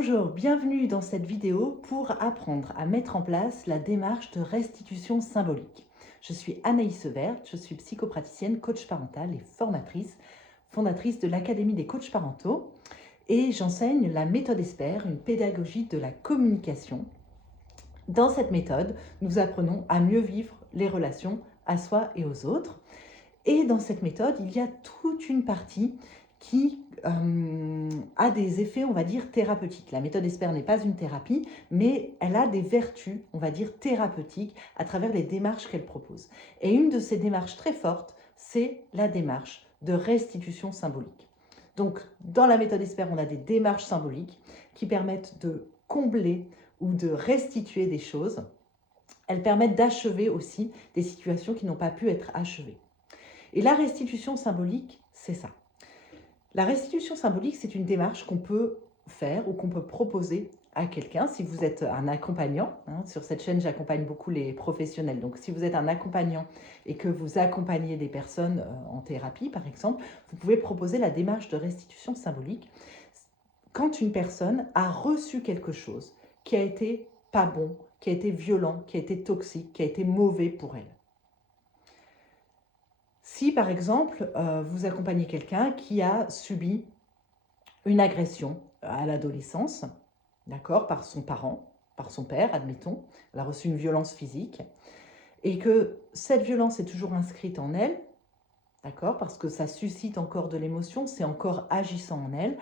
Bonjour, bienvenue dans cette vidéo pour apprendre à mettre en place la démarche de restitution symbolique. Je suis Anaïs Severt, je suis psychopraticienne, coach parental et formatrice, fondatrice de l'Académie des coachs parentaux et j'enseigne la méthode ESPER, une pédagogie de la communication. Dans cette méthode, nous apprenons à mieux vivre les relations à soi et aux autres. Et dans cette méthode, il y a toute une partie qui a des effets, on va dire, thérapeutiques. La méthode ESPER n'est pas une thérapie, mais elle a des vertus, on va dire, thérapeutiques à travers les démarches qu'elle propose. Et une de ces démarches très fortes, c'est la démarche de restitution symbolique. Donc, dans la méthode ESPER, on a des démarches symboliques qui permettent de combler ou de restituer des choses. Elles permettent d'achever aussi des situations qui n'ont pas pu être achevées. Et la restitution symbolique, c'est ça. La restitution symbolique, c'est une démarche qu'on peut faire ou qu'on peut proposer à quelqu'un. Si vous êtes un accompagnant, sur cette chaîne, j'accompagne beaucoup les professionnels. Donc, si vous êtes un accompagnant et que vous accompagnez des personnes en thérapie, par exemple, vous pouvez proposer la démarche de restitution symbolique quand une personne a reçu quelque chose qui a été pas bon, qui a été violent, qui a été toxique, qui a été mauvais pour elle. Si, par exemple, vous accompagnez quelqu'un qui a subi une agression à l'adolescence, d'accord, par son parent, par son père, admettons, elle a reçu une violence physique, et que cette violence est toujours inscrite en elle, d'accord, parce que ça suscite encore de l'émotion, c'est encore agissant en elle,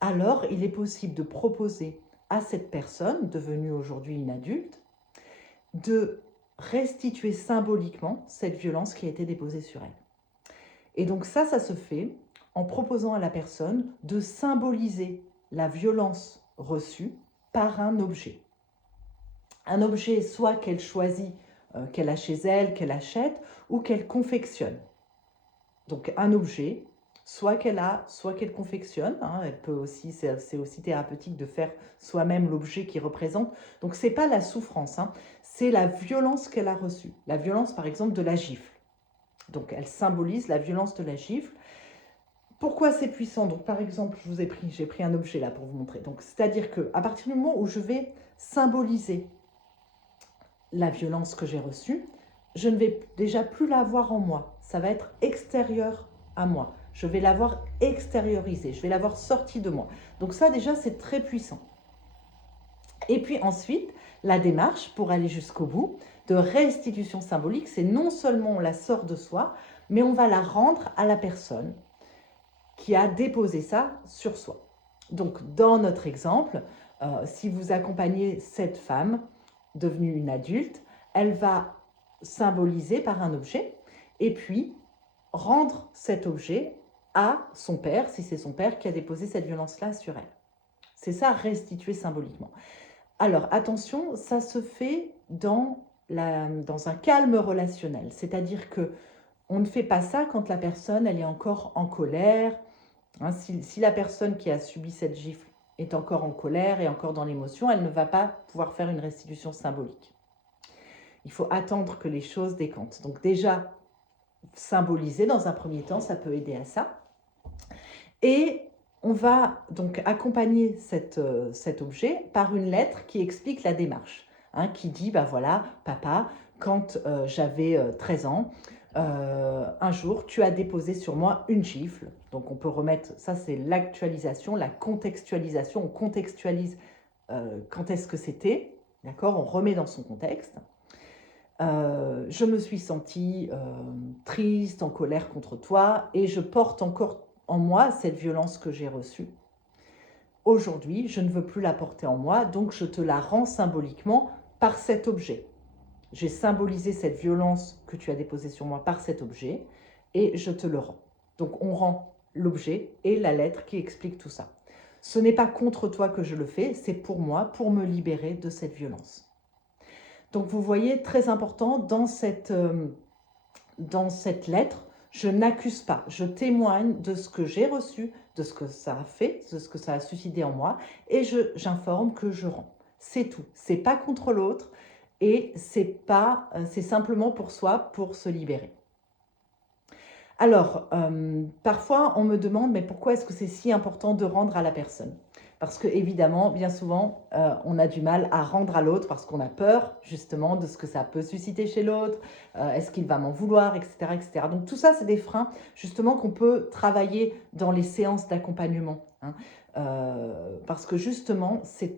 alors il est possible de proposer à cette personne, devenue aujourd'hui une adulte, de restituer symboliquement cette violence qui a été déposée sur elle. Et donc ça se fait en proposant à la personne de symboliser la violence reçue par un objet. Un objet soit qu'elle choisit, qu'elle a chez elle, qu'elle achète, ou qu'elle confectionne. Donc un objet, soit qu'elle a, soit qu'elle confectionne. Elle peut aussi, c'est aussi thérapeutique de faire soi-même l'objet qui représente. Donc c'est pas la souffrance, c'est la violence qu'elle a reçue. La violence, par exemple, de la gifle. Donc, elle symbolise la violence de la gifle. Pourquoi c'est puissant? Donc, par exemple, j'ai pris un objet là pour vous montrer. Donc, c'est-à-dire qu'à partir du moment où je vais symboliser la violence que j'ai reçue, je ne vais déjà plus l'avoir en moi. Ça va être extérieur à moi. Je vais l'avoir extériorisé. Je vais l'avoir sorti de moi. Donc, ça, déjà, c'est très puissant. Et puis ensuite, la démarche pour aller jusqu'au bout de restitution symbolique, c'est non seulement on la sort de soi, mais on va la rendre à la personne qui a déposé ça sur soi. Donc dans notre exemple, si vous accompagnez cette femme devenue une adulte, elle va symboliser par un objet et puis rendre cet objet à son père, si c'est son père qui a déposé cette violence-là sur elle. C'est ça, restituer symboliquement. Alors, attention, ça se fait dans un calme relationnel. C'est-à-dire qu'on ne fait pas ça quand la personne elle est encore en colère. Si la personne qui a subi cette gifle est encore en colère et encore dans l'émotion, elle ne va pas pouvoir faire une restitution symbolique. Il faut attendre que les choses décantent. Donc déjà, symboliser dans un premier temps, ça peut aider à ça. Et on va donc accompagner cet objet par une lettre qui explique la démarche, qui dit, bah voilà, papa, quand j'avais 13 ans, un jour, tu as déposé sur moi une gifle. Donc on peut remettre, ça c'est l'actualisation, la contextualisation, on contextualise quand est-ce que c'était, d'accord, on remet dans son contexte. Je me suis sentie triste, en colère contre toi, et je porte encore en moi cette violence que j'ai reçue. Aujourd'hui, je ne veux plus la porter en moi, donc je te la rends symboliquement par cet objet. J'ai symbolisé cette violence que tu as déposée sur moi par cet objet et je te le rends. Donc on rend l'objet et la lettre qui explique tout ça. Ce n'est pas contre toi que je le fais, c'est pour moi, pour me libérer de cette violence. Donc vous voyez, très important, dans cette lettre, je n'accuse pas, je témoigne de ce que j'ai reçu, de ce que ça a fait, de ce que ça a suscité en moi, et j'informe que je rends. C'est tout. C'est pas contre l'autre, et c'est simplement pour soi, pour se libérer. Alors, parfois, on me demande, mais pourquoi est-ce que c'est si important de rendre à la personne? Parce que évidemment, bien souvent, on a du mal à rendre à l'autre parce qu'on a peur justement de ce que ça peut susciter chez l'autre. Est-ce qu'il va m'en vouloir, etc., etc. Donc tout ça, c'est des freins justement qu'on peut travailler dans les séances d'accompagnement, hein. Parce que justement, c'est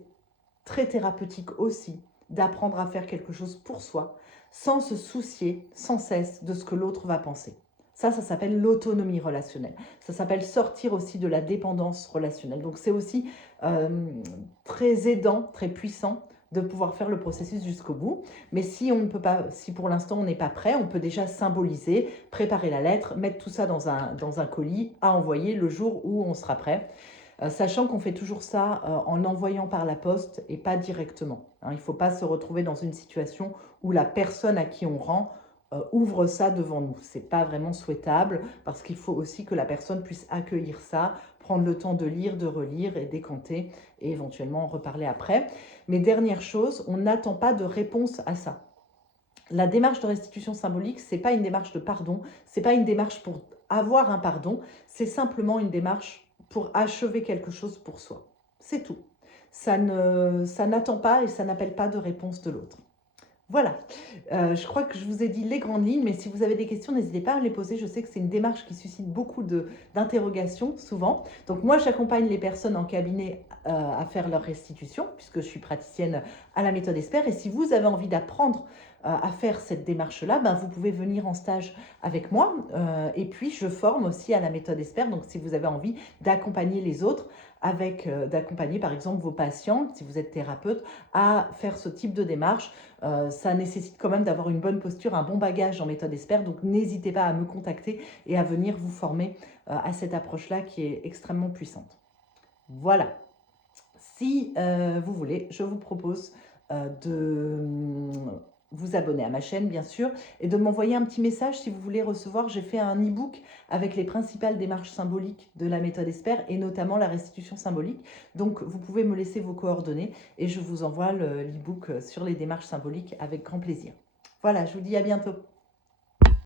très thérapeutique aussi d'apprendre à faire quelque chose pour soi sans se soucier sans cesse de ce que l'autre va penser. Ça s'appelle l'autonomie relationnelle. Ça s'appelle sortir aussi de la dépendance relationnelle. Donc c'est aussi très aidant, très puissant de pouvoir faire le processus jusqu'au bout. Mais si on ne peut pas, si pour l'instant on n'est pas prêt, on peut déjà symboliser, préparer la lettre, mettre tout ça dans un colis à envoyer le jour où on sera prêt. Sachant qu'on fait toujours ça en envoyant par la poste et pas directement, hein. Il ne faut pas se retrouver dans une situation où la personne à qui on rend ouvre ça devant nous. Ce n'est pas vraiment souhaitable parce qu'il faut aussi que la personne puisse accueillir ça, prendre le temps de lire, de relire et décanter et éventuellement en reparler après. Mais dernière chose, on n'attend pas de réponse à ça. La démarche de restitution symbolique, ce n'est pas une démarche de pardon, ce n'est pas une démarche pour avoir un pardon, c'est simplement une démarche pour achever quelque chose pour soi. C'est tout. Ça n'attend pas et ça n'appelle pas de réponse de l'autre. Voilà, je crois que je vous ai dit les grandes lignes, mais si vous avez des questions, n'hésitez pas à me les poser. Je sais que c'est une démarche qui suscite beaucoup d'interrogations, souvent. Donc moi, j'accompagne les personnes en cabinet à faire leur restitution, puisque je suis praticienne à la méthode Espère. Et si vous avez envie d'apprendre à faire cette démarche-là, ben, vous pouvez venir en stage avec moi. Et puis, je forme aussi à la méthode Espère. Donc, si vous avez envie d'accompagner les autres, d'accompagner par exemple vos patients, si vous êtes thérapeute, à faire ce type de démarche, ça nécessite quand même d'avoir une bonne posture, un bon bagage en méthode Espère. Donc, n'hésitez pas à me contacter et à venir vous former à cette approche-là qui est extrêmement puissante. Voilà. Si vous voulez, je vous propose de vous abonner à ma chaîne, bien sûr, et de m'envoyer un petit message si vous voulez recevoir. J'ai fait un e-book avec les principales démarches symboliques de la méthode Espère et notamment la restitution symbolique. Donc, vous pouvez me laisser vos coordonnées et je vous envoie l'e-book sur les démarches symboliques avec grand plaisir. Voilà, je vous dis à bientôt.